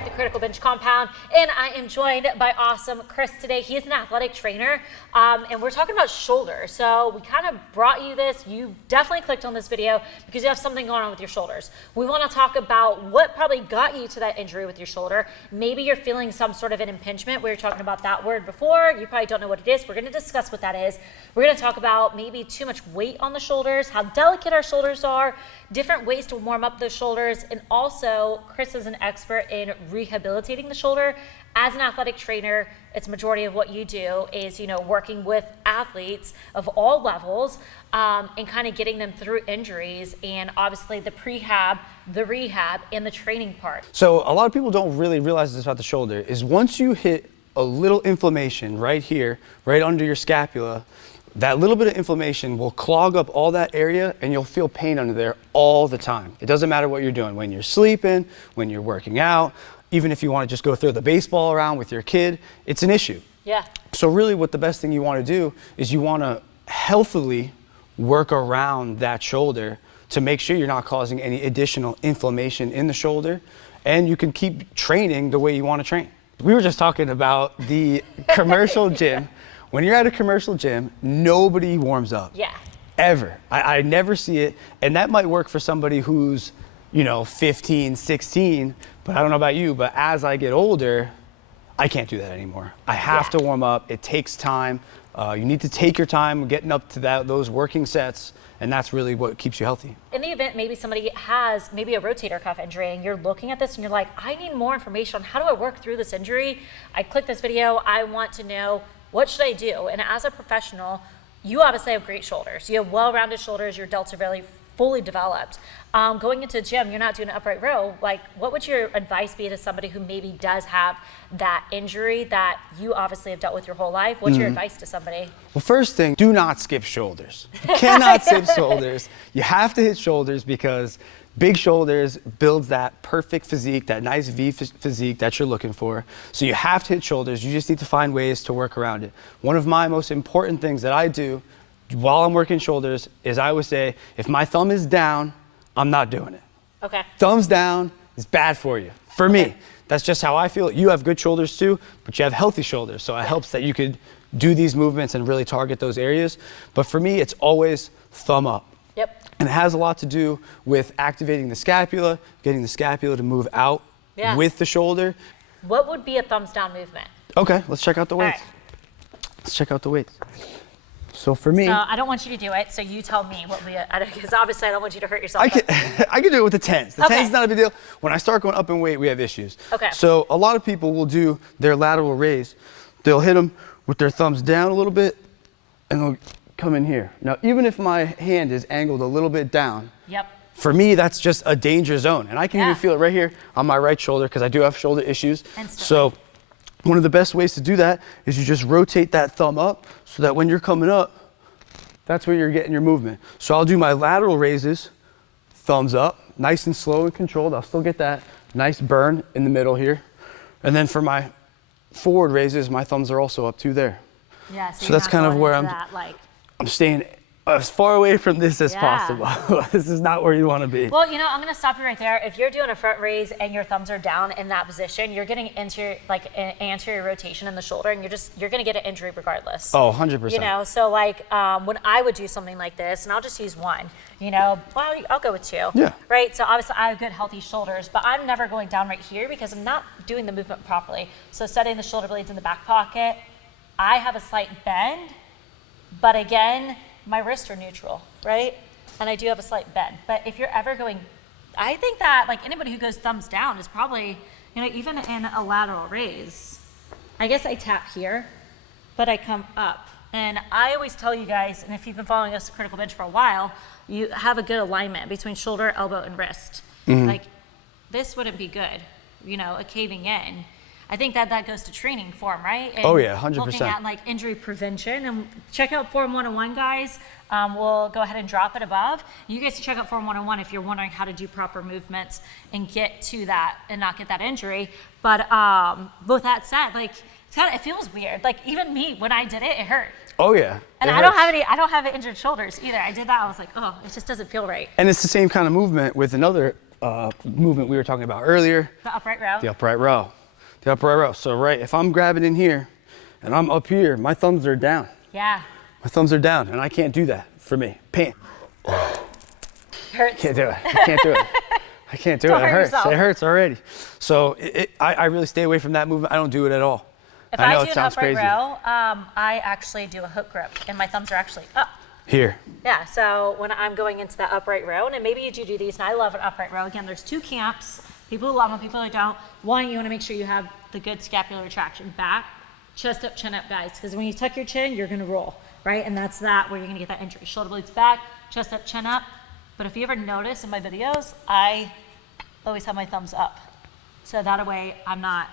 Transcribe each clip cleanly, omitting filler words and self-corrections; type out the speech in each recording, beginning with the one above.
at the Criticalbench compound, and I am joined by awesome Chris today. He is an athletic trainer, and we're talking about shoulders. So we kind of brought you this. You definitely clicked on this video because you have something going on with your shoulders. We want to talk about what probably got you to that injury with your shoulder. Maybe you're feeling some sort of an impingement. We were talking about that word before. You probably don't know what it is. We're going to discuss what that is. We're going to talk about maybe too much weight on the shoulders, how delicate our shoulders are, different ways to warm up the shoulders, and also Chris is an expert in rehabilitating the shoulder. As an athletic trainer, it's majority of what you do is, you know, working with athletes of all levels and kind of getting them through injuries, and obviously the prehab, the rehab, and the training part. So a lot of people don't really realize this about the shoulder is once you hit a little inflammation right here, right under your scapula, that little bit of inflammation will clog up all that area and you'll feel pain under there all the time. It doesn't matter what you're doing, when you're sleeping, when you're working out, even if you want to just go throw the baseball around with your kid, it's an issue. Yeah. So really what the best thing you want to do is you want to healthily work around that shoulder to make sure you're not causing any additional inflammation in the shoulder, and you can keep training the way you want to train. We were just talking about the commercial gym. When you're at a commercial gym, nobody warms up. Yeah. Ever. I never see it. And that might work for somebody who's, you know, 15, 16, but I don't know about you, but as I get older, I can't do that anymore. I have to warm up. It takes time. You need to take your time getting up to those working sets, and that's really what keeps you healthy. In the event maybe somebody has maybe a rotator cuff injury and you're looking at this and you're like, I need more information on how do I work through this injury? I clicked this video, I want to know what should I do? And as a professional, you obviously have great shoulders. You have well-rounded shoulders, your delts are really fully developed. Going into the gym, you're not doing an upright row. Like, what would your advice be to somebody who maybe does have that injury that you obviously have dealt with your whole life? What's your advice to somebody? Well, first thing, do not skip shoulders. You cannot skip shoulders. You have to hit shoulders because big shoulders builds that perfect physique, that nice V physique that you're looking for. So you have to hit shoulders. You just need to find ways to work around it. One of my most important things that I do while I'm working shoulders is I always say, if my thumb is down, I'm not doing it. Okay. Thumbs down is bad for you. For me, that's just how I feel. You have good shoulders too, but you have healthy shoulders. So it helps that you could do these movements and really target those areas. But for me, it's always thumb up. Yep. And it has a lot to do with activating the scapula, getting the scapula to move out with the shoulder. What would be a thumbs down movement? Okay, let's check out the weights. Right. Let's check out the weights. So for me, so I don't want you to do it, so you tell me what because obviously I don't want you to hurt yourself. I can do it with the tens. The tens is not a big deal. When I start going up in weight, we have issues. Okay. So a lot of people will do their lateral raise. They'll hit them with their thumbs down a little bit, and they'll come in here. Now, even if my hand is angled a little bit down, for me, that's just a danger zone. And I can even feel it right here on my right shoulder because I do have shoulder issues. So one of the best ways to do that is you just rotate that thumb up so that when you're coming up, that's where you're getting your movement. So I'll do my lateral raises, thumbs up, nice and slow and controlled. I'll still get that nice burn in the middle here. And then for my forward raises, my thumbs are also up too there. Yeah, so that's kind of where I'm staying as far away from this as possible. This is not where you want to be. Well, you know, I'm going to stop you right there. If you're doing a front raise and your thumbs are down in that position, you're getting into like an anterior rotation in the shoulder, and you're going to get an injury regardless. Oh, 100%. You know, so like when I would do something like this, and I'll just use one, you know, well, I'll go with two. Yeah. Right. So obviously I have good healthy shoulders, but I'm never going down right here because I'm not doing the movement properly. So setting the shoulder blades in the back pocket, I have a slight bend, but again, my wrists are neutral, right? And I do have a slight bend. But if you're ever going, I think that like anybody who goes thumbs down is probably, you know, even in a lateral raise, I guess I tap here, but I come up. And I always tell you guys, and if you've been following us at Criticalbench for a while, you have a good alignment between shoulder, elbow, and wrist. Like this wouldn't be good, you know, a caving in. I think that goes to training form, right? And 100%. Looking at like injury prevention, and check out Form 101, guys. We'll go ahead and drop it above. You guys can check out Form 101 if you're wondering how to do proper movements and get to that and not get that injury. But with that said, like it feels weird. Like even me, when I did it, it hurt. Oh yeah. And I don't have injured shoulders either. I did that, I was like, oh, it just doesn't feel right. And it's the same kind of movement with another movement we were talking about earlier. The upright row. The upright row. The upright row. So if I'm grabbing in here and I'm up here, my thumbs are down. Yeah. My thumbs are down, and I can't do that for me. Pain. Hurts. Can't do it. I can't do it. I can't do it. It hurts. It hurts already. So I really stay away from that movement. I don't do it at all. If I do an upright row, I actually do a hook grip, and my thumbs are actually up. Here. Yeah, so when I'm going into that upright row, and maybe you do these, and I love an upright row. Again, there's two camps. People who love them, people who don't. One, you want to make sure you have the good scapular retraction. Back, chest up, chin up, guys. Because when you tuck your chin, you're going to roll, right? And that's where you're going to get that injury. Shoulder blades back, chest up, chin up. But if you ever notice in my videos, I always have my thumbs up. So that way I'm not,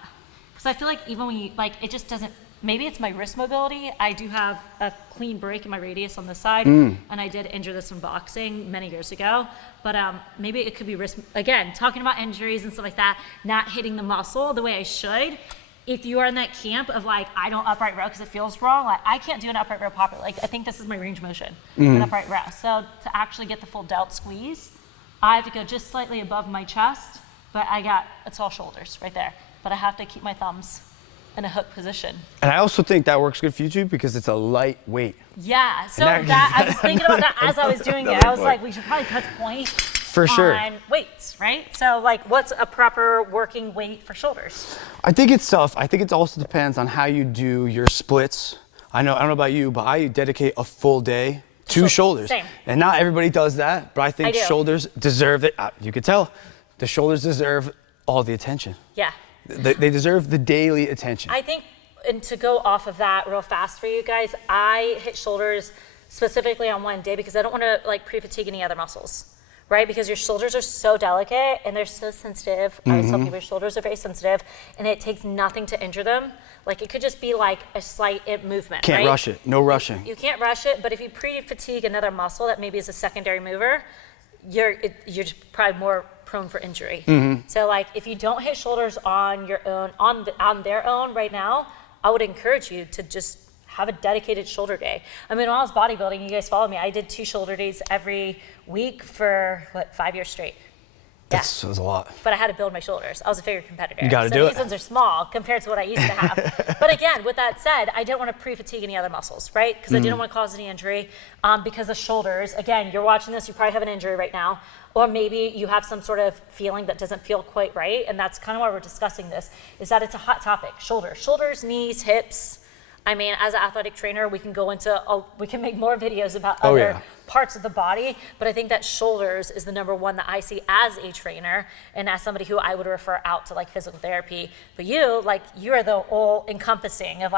because I feel like even when you, it just doesn't, maybe it's my wrist mobility. I do have a clean break in my radius on the side, and I did injure this in boxing many years ago. But maybe it could be wrist, again, talking about injuries and stuff like that, not hitting the muscle the way I should. If you are in that camp of I don't upright row because it feels wrong, I can't do an upright row properly. I think this is my range of motion, an upright row. So to actually get the full delt squeeze, I have to go just slightly above my chest, but it's all shoulders right there. But I have to keep my thumbs in a hook position. And I also think that works good for you too because it's a light weight. Yeah, so I was thinking about that as I was doing it. I was like, we should probably touch point. For sure. On weights, right? So what's a proper working weight for shoulders? I think it's tough. I think it also depends on how you do your splits. I don't know about you, but I dedicate a full day to shoulders. Same. And not everybody does that, but I think shoulders deserve it. You could tell the shoulders deserve all the attention. Yeah. They deserve the daily attention. I think, and to go off of that real fast for you guys, I hit shoulders specifically on one day because I don't want to pre-fatigue any other muscles. Right, because your shoulders are so delicate and they're so sensitive. I always tell people your shoulders are very sensitive, and it takes nothing to injure them. It could just be a slight movement. Can't rush it. No rushing. You can't rush it, but if you pre-fatigue another muscle that maybe is a secondary mover, you're just probably more prone for injury. So if you don't hit shoulders on your own, on their own right now, I would encourage you to just have a dedicated shoulder day. I mean, when I was bodybuilding, you guys follow me, I did 2 shoulder days every week for 5 years straight. Yeah. That's a lot. But I had to build my shoulders. I was a figure competitor. You gotta do it. These ones are small compared to what I used to have. But again, with that said, I didn't want to pre-fatigue any other muscles, right? Because I didn't want to cause any injury. Because the shoulders, again, you're watching this, you probably have an injury right now. Or maybe you have some sort of feeling that doesn't feel quite right. And that's kind of why we're discussing this, is that it's a hot topic. Shoulders, knees, hips. I mean, as an athletic trainer, we can go into, we can make more videos about other parts of the body, but I think that shoulders is the number one that I see as a trainer and as somebody who I would refer out to physical therapy. But you are the all encompassing of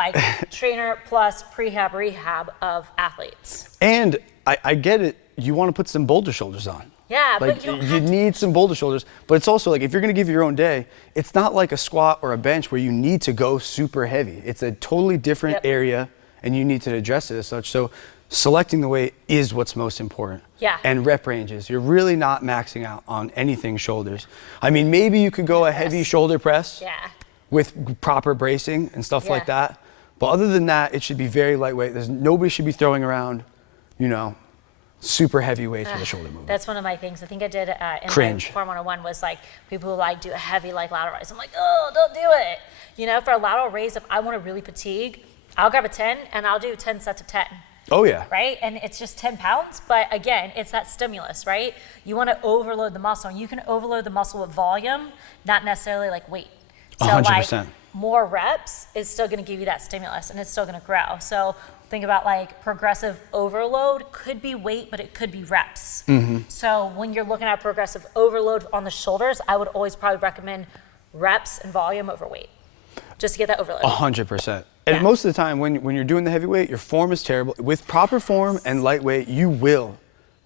trainer plus prehab, rehab of athletes. And I get it. You want to put some boulder shoulders on. Yeah, but you need some boulder shoulders, but it's also if you're gonna give your own day, it's not like a squat or a bench where you need to go super heavy. It's a totally different area and you need to address it as such. So selecting the weight is what's most important. Yeah. And rep ranges. You're really not maxing out on anything shoulders. I mean, maybe you could go a heavy shoulder press with proper bracing and stuff like that. But other than that, it should be very lightweight. Nobody should be throwing around, super heavy weights with a shoulder movement. That's one of my things. I think I did in Cringe. my Form 101 was people who do a heavy lateral raise. I'm oh, don't do it. For a lateral raise, if I want to really fatigue, I'll grab a 10 and I'll do 10 sets of 10. Oh yeah. Right? And it's just 10 pounds, but again, it's that stimulus, right? You want to overload the muscle, and you can overload the muscle with volume, not necessarily weight. So 100%. More reps is still going to give you that stimulus, and it's still going to grow. So think about progressive overload could be weight, but it could be reps. So when you're looking at progressive overload on the shoulders, I would always probably recommend reps and volume over weight, just to get that overload. 100%. And most of the time when you're doing the heavyweight, your form is terrible. With proper form and lightweight, you will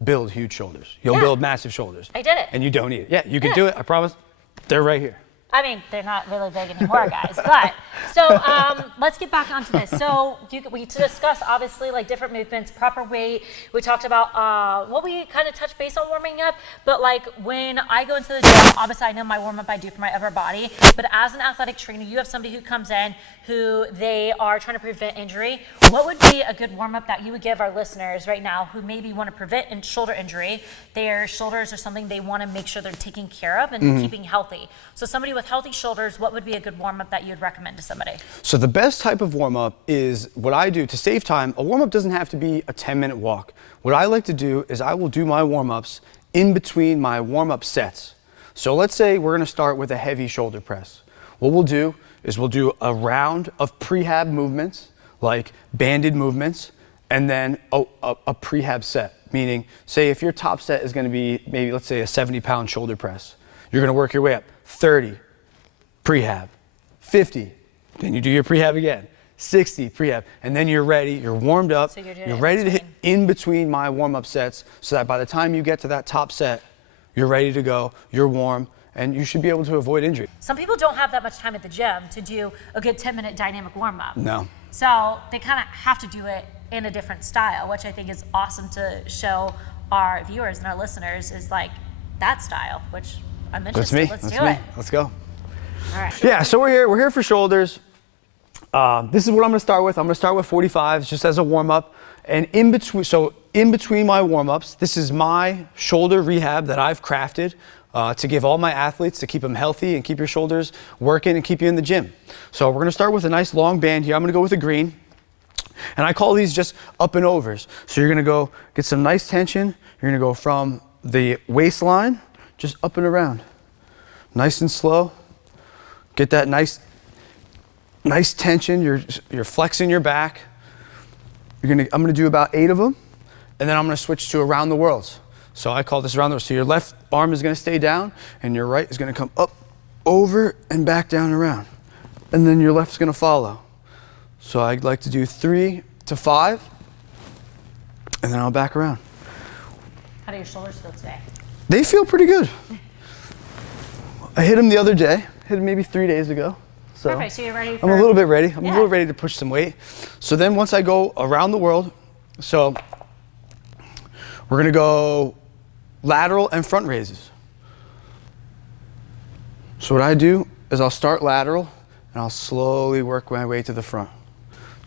build huge shoulders. You'll build massive shoulders. I did it. And you don't need it. Yeah, you can do it, I promise. They're right here. I mean, they're not really big anymore, guys. But so let's get back onto this. So we discussed obviously like different movements, proper weight. We talked about what we kind of touched base on warming up. But like when I go into the gym, obviously I know my warm up I do for my upper body. But as an athletic trainer, you have somebody who comes in who they are trying to prevent injury. What would be a good warm up that you would give our listeners right now who maybe want to prevent shoulder injury? Their shoulders are something they want to make sure they're taking care of and keeping healthy. So somebody with healthy shoulders, what would be a good warm-up that you'd recommend to somebody? So the best type of warm-up is what I do to save time. A warm-up doesn't have to be a 10-minute walk. What I like to do is I will do my warm-ups in between my warm-up sets. So let's say we're gonna start with a heavy shoulder press. What we'll do is we'll do a round of prehab movements, like banded movements, and then a prehab set, meaning say if your top set is gonna be maybe, let's say a 70-pound shoulder press, you're gonna work your way up, 30, prehab, 50, then you do your prehab again, 60, prehab, and then you're ready, you're warmed up, so you're ready to hit in between my warm-up sets so that by the time you get to that top set, you're ready to go, you're warm, and you should be able to avoid injury. Some people don't have that much time at the gym to do a good 10-minute dynamic warm-up. No. So they kind of have to do it in a different style, which I think is awesome to show our viewers and our listeners is like that style, which I'm interested. Let's do it. Let's go. All right. Yeah, so we're here for shoulders. This is what I'm gonna start with. I'm gonna start with 45s just as a warm-up. And in between my warm-ups, this is my shoulder rehab that I've crafted to give all my athletes to keep them healthy and keep your shoulders working and keep you in the gym. So we're gonna start with a nice long band here. I'm gonna go with a green. And I call these just up and overs. So you're gonna go get some nice tension. You're gonna go from the waistline just up and around. Nice and slow. Get that nice tension. You're flexing your back. I'm gonna do about 8 of them, and then I'm gonna switch to around the worlds. So I call this around the world. So your left arm is gonna stay down, and your right is gonna come up, over, and back down and around. And then your left's gonna follow. So I'd like to do 3 to 5, and then I'll back around. How do your shoulders feel today? They feel pretty good. I hit them the other day, hit them maybe 3 days ago. So perfect, so you're ready for... I'm a little bit ready. I'm a little ready to push some weight. So then once I go around the world, so we're gonna go lateral and front raises. So what I do is I'll start lateral and I'll slowly work my way to the front.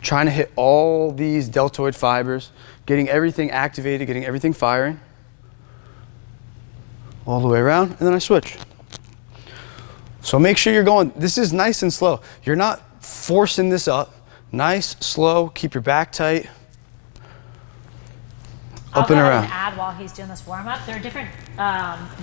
Trying to hit all these deltoid fibers, getting everything activated, getting everything firing. All the way around, and then I switch. So make sure you're going, this is nice and slow. You're not forcing this up. Nice, slow, keep your back tight. Up and around. I'll go ahead and add while he's doing this warm-up. There are different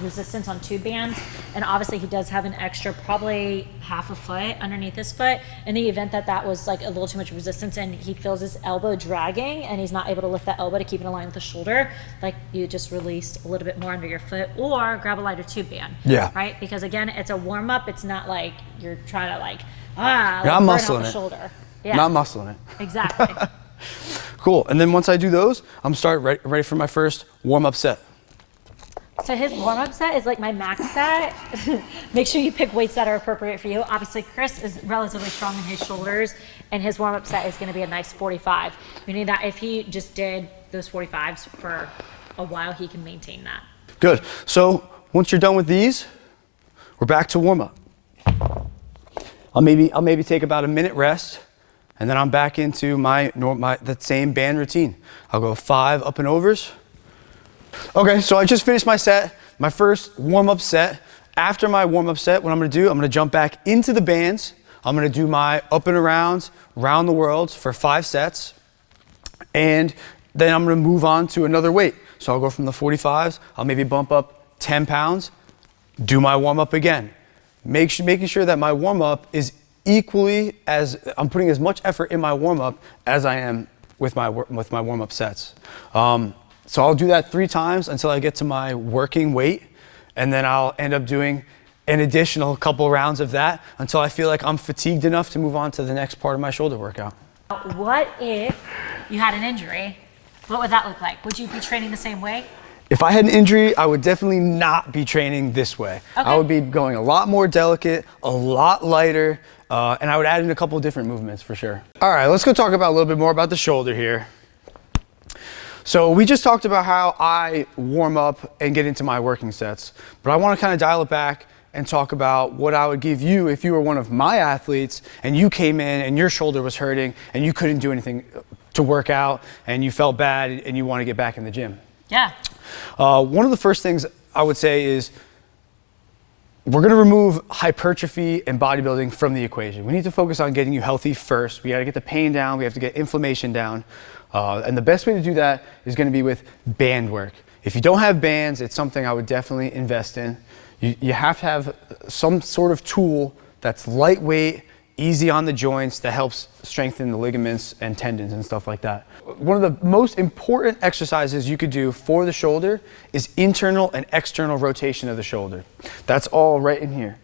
resistance on tube bands, and obviously he does have an extra, probably half a foot underneath his foot. In the event that that was like a little too much resistance and he feels his elbow dragging and he's not able to lift that elbow to keep it aligned with the shoulder, like you just released a little bit more under your foot, or grab a lighter tube band. Yeah. Right? Because again, it's a warm-up. It's not like you're trying to like, not burn muscling out the it. shoulder. Yeah. Not muscling it. Exactly. Cool, and then once I do those, I'm ready for my first warm-up set. So his warm-up set is like my max set. Make sure you pick weights that are appropriate for you. Obviously, Chris is relatively strong in his shoulders, and his warm-up set is gonna be a nice 45. Meaning that if he just did those 45s for a while, he can maintain that. Good, so once you're done with these, we're back to warm-up. I'll maybe take about a minute rest, and then I'm back into that same band routine. I'll go 5 up and overs. Okay, so I just finished my set, my first warm-up set. After my warm-up set, what I'm gonna jump back into the bands. I'm gonna do my up and arounds, round the worlds for 5 sets. And then I'm gonna move on to another weight. So I'll go from the 45s, I'll maybe bump up 10 pounds, do my warm-up again. Making sure that my warm-up is equally as, I'm putting as much effort in my warm-up as I am with my warm-up sets. So I'll do that 3 times until I get to my working weight, and then I'll end up doing an additional couple rounds of that until I feel like I'm fatigued enough to move on to the next part of my shoulder workout. What if you had an injury? What would that look like? Would you be training the same way? If I had an injury, I would definitely not be training this way. Okay. I would be going a lot more delicate, a lot lighter, and I would add in a couple of different movements for sure. All right, let's go talk about a little bit more about the shoulder here. So we just talked about how I warm up and get into my working sets, but I want to kind of dial it back and talk about what I would give you if you were one of my athletes and you came in and your shoulder was hurting and you couldn't do anything to work out and you felt bad and you want to get back in the gym. Yeah. One of the first things I would say is we're going to remove hypertrophy and bodybuilding from the equation. We need to focus on getting you healthy first. We got to get the pain down. We have to get inflammation down. And the best way to do that is going to be with band work. If you don't have bands, it's something I would definitely invest in. You have to have some sort of tool that's lightweight, easy on the joints, that helps strengthen the ligaments and tendons and stuff like that. One of the most important exercises you could do for the shoulder is internal and external rotation of the shoulder. That's all right in here.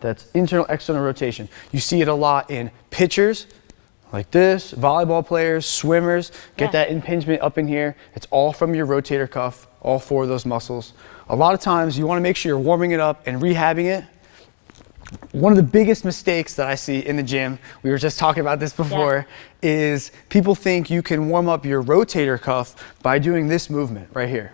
That's internal, external rotation. You see it a lot in pitchers, like this, volleyball players, swimmers, get that impingement up in here. It's all from your rotator cuff, all four of those muscles. A lot of times you want to make sure you're warming it up and rehabbing it. One of the biggest mistakes that I see in the gym, we were just talking about this before, is people think you can warm up your rotator cuff by doing this movement right here.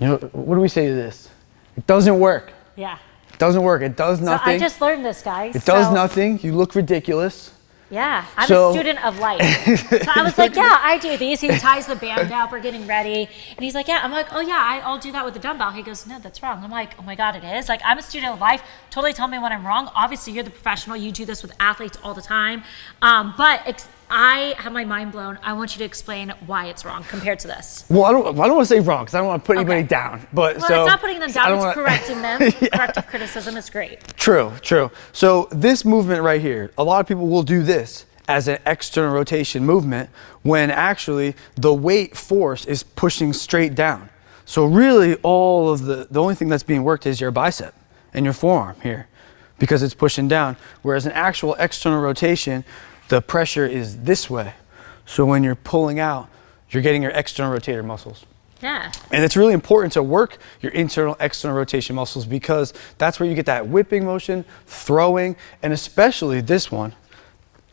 You know, what do we say to this? It doesn't work. Yeah. It doesn't work. It does nothing. So I just learned this, guys. It does nothing. You look ridiculous. Yeah, I'm a student of life. So I was like, yeah, I do these. He ties the band up, we're getting ready. And he's like, yeah. I'm like, oh yeah, I'll do that with the dumbbell. He goes, no, that's wrong. I'm like, oh my God, it is? Like, I'm a student of life. Totally tell me when I'm wrong. Obviously, you're the professional. You do this with athletes all the time. But I have my mind blown. I want you to explain why it's wrong compared to this. Well, I don't want to say wrong because I don't want to put anybody down. But well, so, it's not putting them down. It's correcting them. Corrective criticism is great. True, true. So this movement right here, a lot of people will do this as an external rotation movement when actually the weight force is pushing straight down. So really all of the only thing that's being worked is your bicep and your forearm here because it's pushing down. Whereas an actual external rotation, the pressure is this way. So when you're pulling out, you're getting your external rotator muscles. Yeah. And it's really important to work your internal, external rotation muscles because that's where you get that whipping motion, throwing, and especially this one,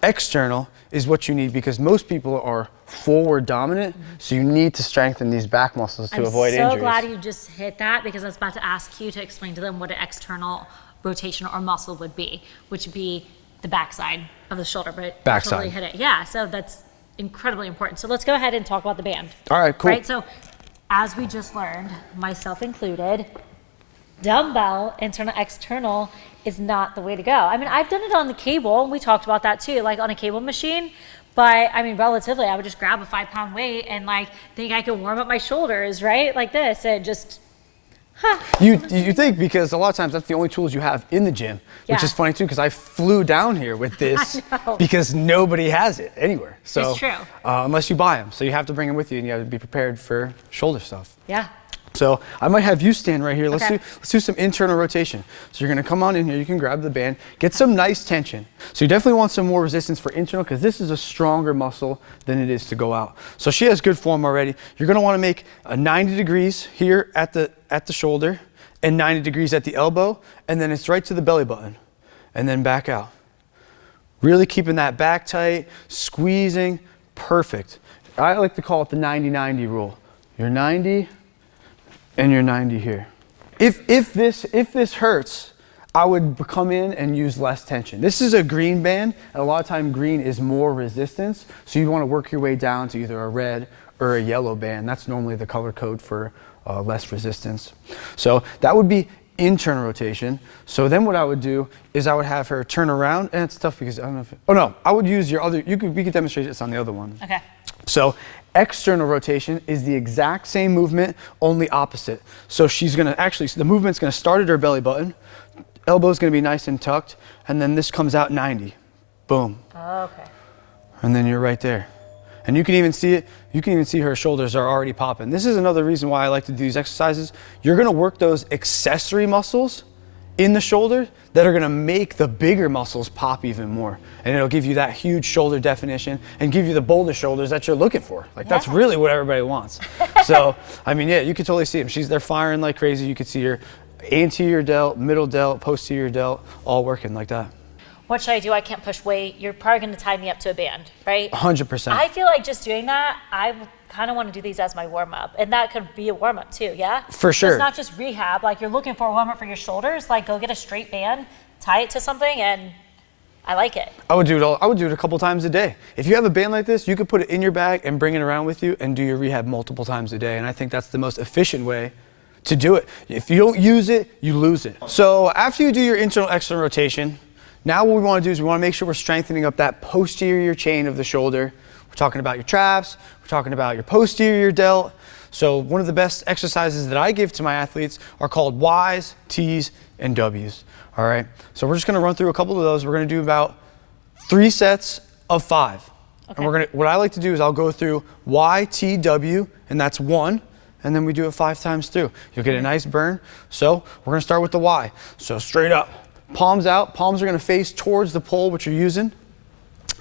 external is what you need because most people are forward dominant, so you need to strengthen these back muscles to avoid injuries. I'm so glad you just hit that because I was about to ask you to explain to them what an external rotation or muscle would be, which would be the backside of the shoulder, but backside. Totally hit it. Yeah, so that's incredibly important. So let's go ahead and talk about the band. All right, cool. Right, so as we just learned, myself included, dumbbell, internal, external is not the way to go. I mean, I've done it on the cable, and we talked about that too, like on a cable machine, but I mean, relatively, I would just grab a 5-pound weight and like think I could warm up my shoulders, right? Like this, and just, You think because a lot of times that's the only tools you have in the gym, which is funny too because I flew down here with this because nobody has it anywhere. So it's true. Unless you buy them. So you have to bring them with you and you have to be prepared for shoulder stuff. Yeah. So I might have you stand right here. Let's do some internal rotation. So you're gonna come on in here, you can grab the band, get some nice tension. So you definitely want some more resistance for internal because this is a stronger muscle than it is to go out. So she has good form already. You're gonna wanna make a 90 degrees here at the shoulder and 90 degrees at the elbow, and then it's right to the belly button, and then back out. Really keeping that back tight, squeezing, perfect. I like to call it the 90-90 rule. You're 90, and you're 90 here. If this hurts, I would come in and use less tension. This is a green band, and a lot of time green is more resistance, so you want to work your way down to either a red or a yellow band. That's normally the color code for less resistance. So that would be internal rotation. So then what I would do is I would have her turn around, and it's tough because I don't know if I would use your other, we could demonstrate this on the other one. Okay. So external rotation is the exact same movement, only opposite. So she's gonna the movement's gonna start at her belly button, elbow's gonna be nice and tucked, and then this comes out 90. Boom. Okay. And then you're right there. And you can even see it, you can even see her shoulders are already popping. This is another reason why I like to do these exercises. You're gonna work those accessory muscles in the shoulder that are gonna make the bigger muscles pop even more. And it'll give you that huge shoulder definition and give you the boulder shoulders that you're looking for. Like that's really what everybody wants. So, I mean, yeah, you can totally see them. They're firing like crazy. You can see your anterior delt, middle delt, posterior delt, all working like that. What should I do? I can't push weight. You're probably going to tie me up to a band, right? 100%. I feel like just doing that, I kind of want to do these as my warm-up. And that could be a warm-up too, yeah? For sure. So it's not just rehab. Like you're looking for a warm-up for your shoulders, like go get a straight band, tie it to something, and I like it. I would do it a couple times a day. If you have a band like this, you could put it in your bag and bring it around with you and do your rehab multiple times a day. And I think that's the most efficient way to do it. If you don't use it, you lose it. So after you do your internal external rotation, now what we want to do is we want to make sure we're strengthening up that posterior chain of the shoulder. We're talking about your traps, we're talking about your posterior delt. So one of the best exercises that I give to my athletes are called Ys, Ts, and Ws. All right, so we're just going to run through a couple of those. We're going to do about 3 sets of 5. Okay. And what I like to do is I'll go through Y, T, W, and that's 1. And then we do it 5 times through. You'll get a nice burn. So we're going to start with the Y. So straight up, palms out. Palms are going to face towards the pole which you're using.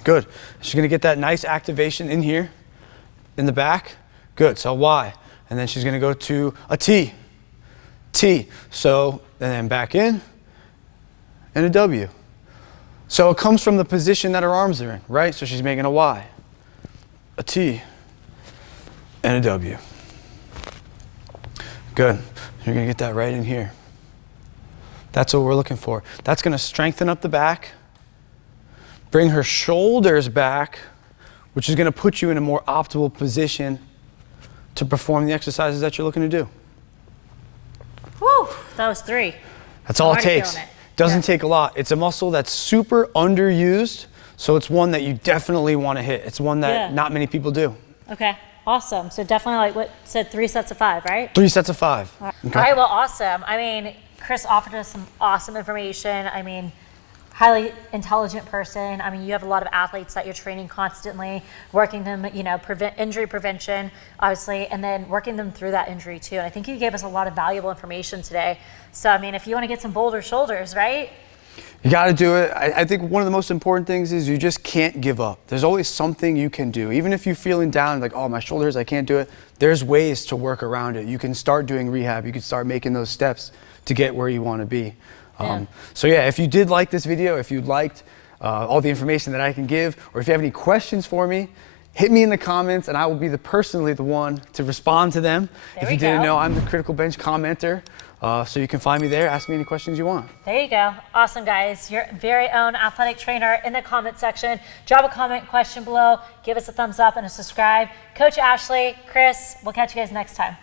Good. She's going to get that nice activation in here, in the back. Good. So Y. And then she's going to go to a T. T. So, and then back in, and a W. So it comes from the position that her arms are in, right? So she's making a Y, a T, and a W. Good. You're going to get that right in here. That's what we're looking for. That's going to strengthen up the back, bring her shoulders back, which is going to put you in a more optimal position to perform the exercises that you're looking to do. Whew, that was 3. That's all it takes. Doesn't take a lot. It's a muscle that's super underused, so it's one that you definitely want to hit. It's one that not many people do. Okay. Awesome. So definitely like what said 3 sets of 5, right? 3 sets of 5. All right, well, awesome. I mean, Chris offered us some awesome information. I mean, highly intelligent person. I mean, you have a lot of athletes that you're training constantly, working them, you know, injury prevention, obviously, and then working them through that injury too. And I think you gave us a lot of valuable information today. So, I mean, if you want to get some bolder shoulders, right? You got to do it. I think one of the most important things is you just can't give up. There's always something you can do. Even if you're feeling down, like, oh, my shoulders, I can't do it, there's ways to work around it. You can start doing rehab. You can start making those steps to get where you want to be. So yeah, if you did like this video, if you liked all the information that I can give, or if you have any questions for me, hit me in the comments and I will be personally the one to respond to them. If you didn't know, I'm the Criticalbench commenter. So you can find me there, ask me any questions you want. There you go. Awesome, guys. Your very own athletic trainer in the comment section. Drop a comment, question below, give us a thumbs up and a subscribe. Coach Ashley, Chris, we'll catch you guys next time.